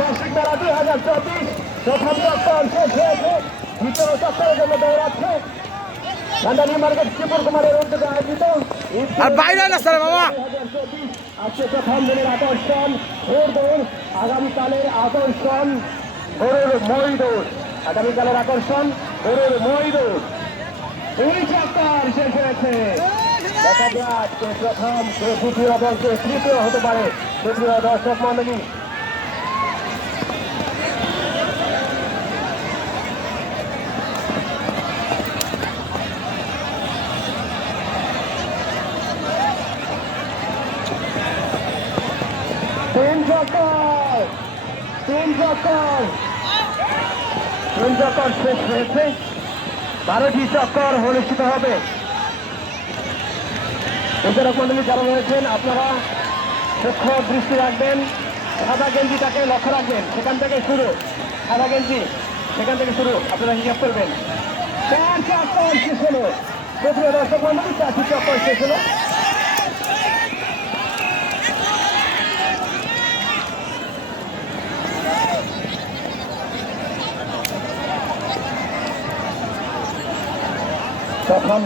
বার্ষিক মেলা 2024 প্রথম চক্কর শেষ হয়েছে, দ্বিতীয় চক্করের জন্য দৌড়াচ্ছে ভান্ডারী মার্কেট শ্রীপুর কুমারের উদ্যোগে আয়োজিত আর বাইরে না স্যার বাবা। আজকে প্রথম দিনের আকর্ষণ ঘোড় দৌড়, আগামীকালের আকর্ষণ গরুর মই দৌড়, আগামীকালের আকর্ষণ গরুর মই দৌড়। এই চক্কর শেষ হয়েছে, দেখা যাক কে প্রথম, কে দ্বিতীয় এবং কে তৃতীয় হতে পারে। তৃতীয় দর্শক মন্ডলী তিন চক্কর শেষ হয়েছে, 12টি চক্কর অনুষ্ঠিত হবে। বিচারক মন্ডলী যারা রয়েছেন আপনারা সূক্ষ্ম দৃষ্টি রাখবেন, সাদা গেঞ্জিটাকে লক্ষ্য রাখবেন, সেখান থেকে শুরু, সাদা গেঞ্জি সেখান থেকে শুরু, আপনারা হিসাব করবেন। 4 চক্কর শেষ হলো, তৃতীয় দর্শক মন্ডলী 4টি চক্কর শেষ হলো। প্রথম